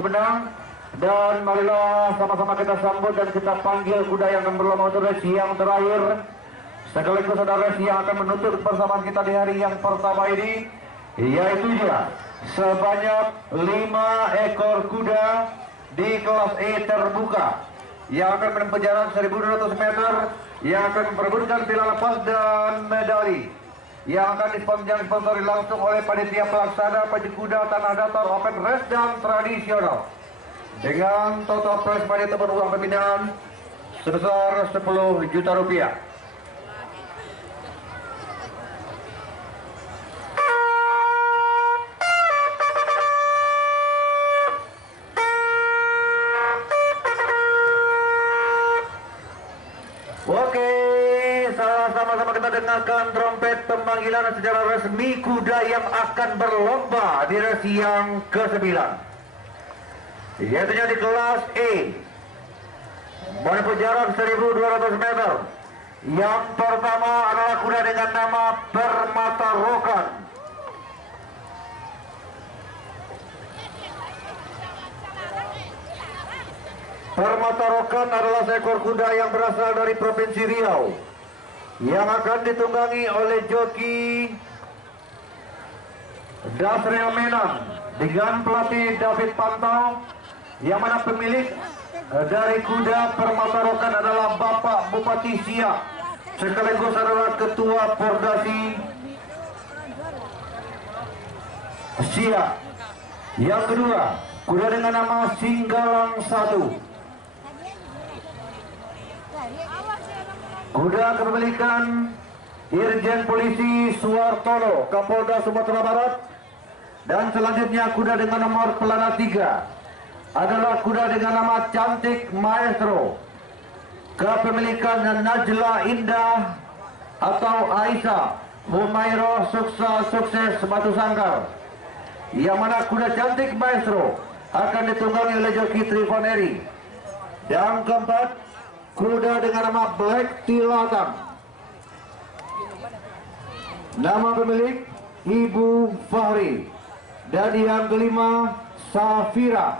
Benang, dan marilah sama-sama kita sambut dan kita panggil kuda yang akan berlomba untuk resi yang terakhir, sekaligus saudara resi yang akan menutup persamaan kita di hari yang pertama ini, yaitu dia sebanyak 5 ekor kuda di kelas E terbuka yang akan menempuh jarak 1.200 meter, yang akan memperebutkan piala lepas dan medali, yang akan disponsori langsung oleh panitia pelaksana pacu kuda Tanah Datar Open Race dan Tradisional dengan total prize money ataupun uang pembinaan sebesar 10 juta rupiah. Oke, sama-sama kita dengarkan trompet pemanggilan secara resmi kuda yang akan berlomba di resi yang ke-9, yaitu di kelas E, menempuh jarak 1.200 meter. Yang pertama adalah kuda dengan nama Permata Rokan. Permata Rokan adalah seekor kuda yang berasal dari Provinsi Riau, yang akan ditunggangi oleh joki Dasril Menang dengan pelatih David Pantau, yang mana pemilik dari kuda Permata Rokan adalah Bapak Bupati Siak, sekaligus adalah Ketua Pordasi Siak. Yang kedua, kuda dengan nama Singgalang 1. Kuda kepemilikan Irjen Polisi Suartono, Kapolda Sumatera Barat. Dan selanjutnya kuda dengan nomor pelana 3 adalah kuda dengan nama Cantik Maestro, kepemilikan Najla Indah atau Aisyah Humairo Sukses Batu Sangkar, yang mana kuda Cantik Maestro akan ditunggangi oleh joki Trifoneri. Yang keempat, kuda dengan nama Black Tilatang, nama pemilik Ibu Fahri. Dan yang kelima, Safira,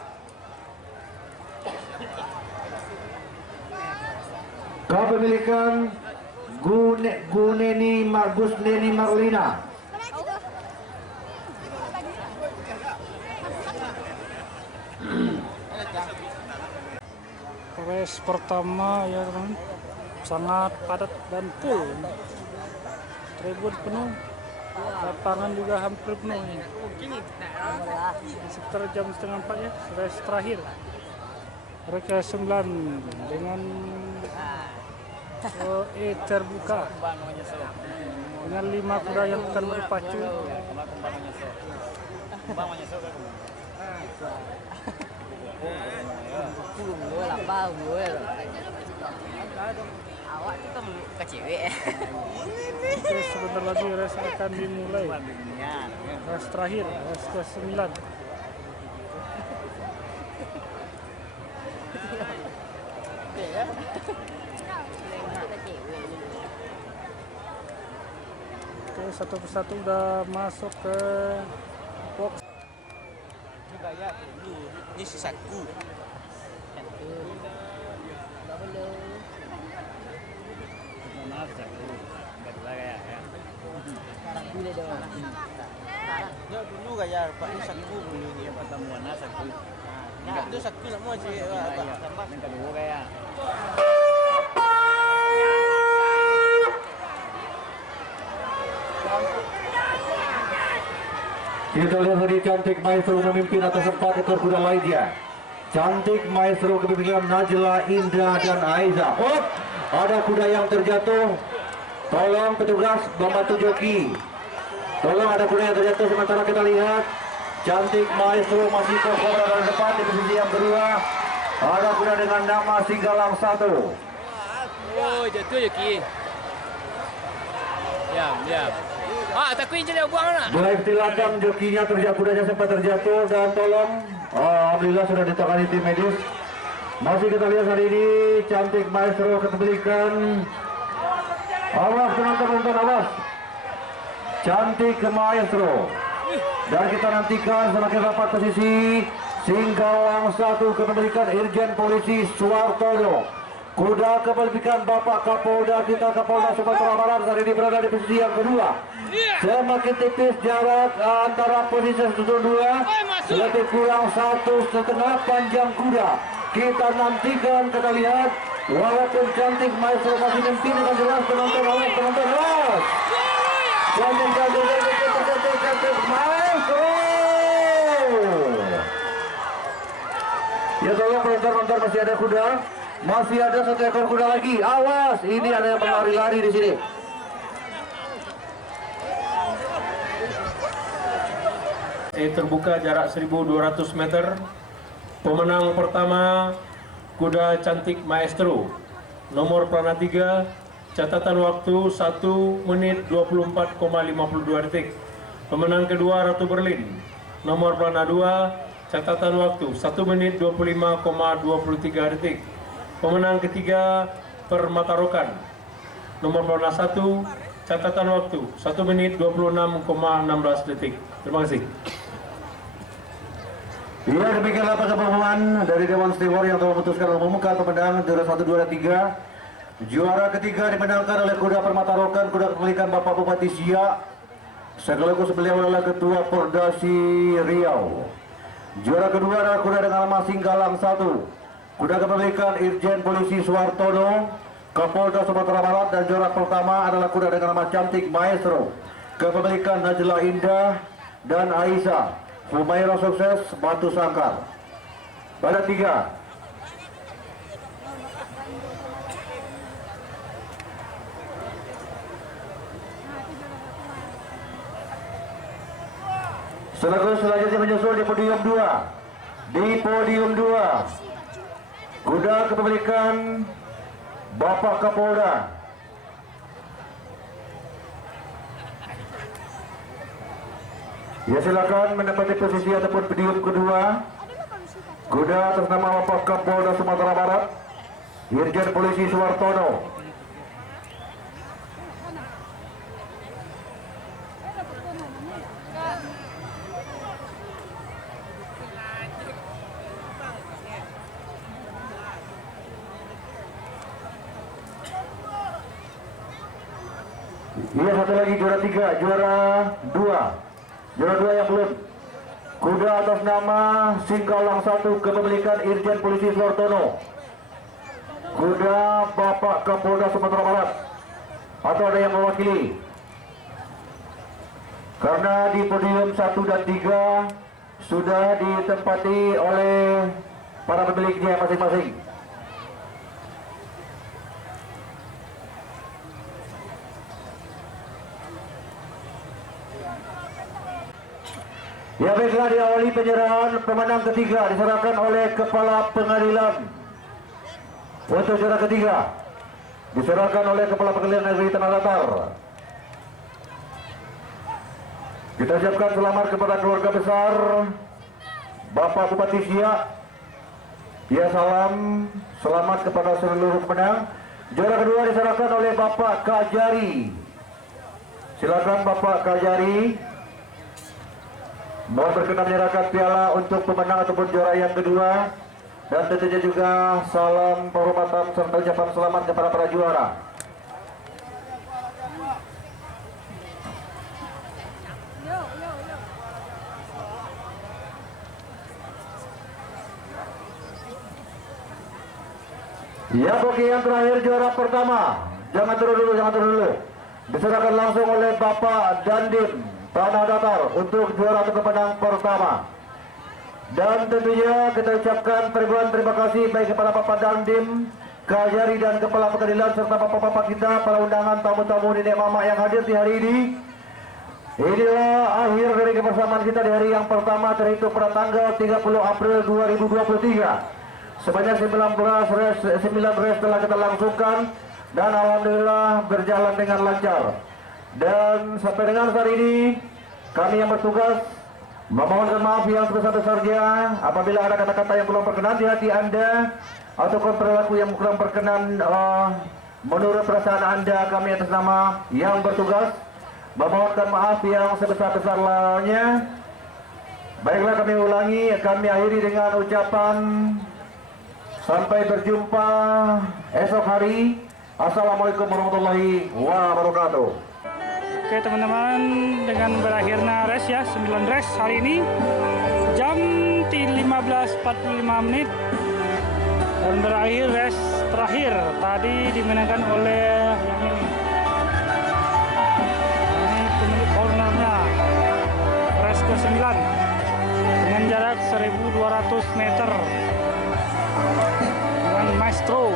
kepemilikan Gusneni Marlina. Race pertama ya teman, sangat padat dan full, tribun penuh, lapangan juga hampir penuh ini. Sekitar jam 3:30 ya, race terakhir mereka 9 dengan E terbuka dengan 5 kuda yang akan berpacu. Awak itu kan ke cewek. Oke, sebentar lagi race akan dimulai. Race terakhir, race ke-9. Oke, satu persatu udah masuk ke box. Ini bayar dulu. Ini sisaku. Ya dulu gaya Pak ini saku dulu dia pertemuan saku. Enggak itu saku lama sih tambah minta dulu kayak. Kita lihat tadi Cantik Maestro memimpin atas 4 ekor kuda lainnya. Cantik Maestro kepemilikan Najla Indah dan Aiza. Oh, ada kuda yang terjatuh. Tolong petugas membantu joki. Tolong, ada kuda yang terjatuh. Sementara kita lihat Cantik Maestro masih kokoh di depan di posisi yang kedua. Ada kuda dengan nama Singgalang 1. Oh, jatuh joki. Ya. Ah, takut je dia buang nak. Black Tilatang jokinya terjatuh, kudanya sempat terjatuh, dan tolong, alhamdulillah sudah ditangani tim medis. Masih kita lihat hari ini Cantik Maestro kepemilikan. Awas penonton, awas. Cantik Maestro. Dan kita nantikan semakin rapat posisi Singgalang 1 kepemilikan Irjen Polisi Suwartono. Kuda kepemilikan Bapak Kapolda kita Kapolda Sumatera Barat saat ini berada di posisi yang kedua. Semakin tipis jarak antara posisi 1 dan 2, lebih kurang 1,5 panjang kuda. Kita nantikan, kita lihat, walaupun cantik Maestro masih mimpi dengan jelas penonton oleh penonton jelas. Cantik Maestro. Ya tolong penonton masih ada kuda, masih ada 1 ekor kuda lagi. Awas, ini ada yang berlari-lari di sini. Terbuka jarak 1.200 meter. Pemenang pertama kuda cantik Maestro nomor pelana 3, catatan waktu 1 menit 24,52 detik. Pemenang kedua Ratu Berlin nomor pelana 2, catatan waktu 1 menit 25,23 detik. Pemenang ketiga Permata Rokan nomor pelana 1, catatan waktu 1 menit 26,16 detik. Terima kasih. Ya, demikianlah pengumuman dari Dewan Steward yang telah memutuskan mengumumkan pemenang juara 1, 2, dan 3. Juara ketiga dimenangkan oleh kuda Permata Rokan, kuda kepemilikan Bapak Bupati Siak, sekaligus beliau adalah Ketua Pordasi Riau. Juara kedua adalah kuda dengan nama Singgalang 1, kuda kepemilikan Irjen Polisi Suwartono, Kapolda Sumatera Barat. Dan juara pertama adalah kuda dengan nama Cantik Maestro, kepemilikan Najla Indah dan Aisyah. Humaira Sukses Batu Sangkar. Pada 3. Selanjutnya menyusul di podium 2. Di podium 2, kuda kepemilikan Bapak Kapolda. Ya, silakan menempati posisi ataupun podium kedua. Kuda atas nama Bapak Kapolda Sumatera Barat, Irjen Polisi Suwartono. Iya, satu lagi juara 3, juara 2. Juara 2 yang belum. Kuda atas nama Singgalang 1, kepemilikan Irjen Polisi Suwartono. Kuda Bapak Kapolda Sumatera Barat. Atau ada yang mewakili? Karena di podium 1 dan 3 sudah ditempati oleh para pemiliknya masing-masing. Ya, baiklah, diawali penyerahan pemenang ketiga diserahkan oleh Kepala Pengadilan. Untuk juara ketiga diserahkan oleh Kepala Pengadilan Negeri Tanah Datar. Kita ucapkan selamat kepada keluarga besar Bapak Bupati Siak. Ya, salam selamat kepada seluruh pemenang. Juara kedua diserahkan oleh Bapak Kajari. Silakan Bapak Kajari. Mohon berkenan menyerahkan piala untuk pemenang ataupun juara yang kedua. Dan tentunya juga salam penghormatan serta ucapan selamat kepada para juara. Ya, bagi yang terakhir juara pertama, jangan turun dulu. Diserahkan langsung oleh Bapak Dandim Tanah Datar untuk juara atau pemenang pertama. Dan tentunya kita ucapkan ribuan terima kasih baik kepada Bapak Dandim, Kajari dan Kepala Pengadilan serta bapak-bapak kita, para undangan, tamu-tamu, nenek mama yang hadir di hari ini. Inilah akhir dari kebersamaan kita di hari yang pertama terhitung pada tanggal 30 April 2023. Sebanyak 19 race telah kita langsungkan dan alhamdulillah berjalan dengan lancar. Dan sampai dengan saat ini kami yang bertugas memohon maaf yang sebesar-besarnya apabila ada kata-kata yang kurang berkenan di hati Anda ataupun perilaku yang kurang berkenan menurut perasaan Anda. Kami atas nama yang bertugas memohonkan maaf yang sebesar-besarnya. Baiklah, kami ulangi, kami akhiri dengan ucapan sampai berjumpa esok hari. Assalamualaikum warahmatullahi wabarakatuh. Oke teman-teman, dengan berakhirnya race ya, 9 race hari ini jam 15.45 menit dan berakhir race terakhir tadi dimenangkan oleh yang ini. Ini pemilik cornernya, race ke-9 dengan jarak 1.200 meter dengan Maestro.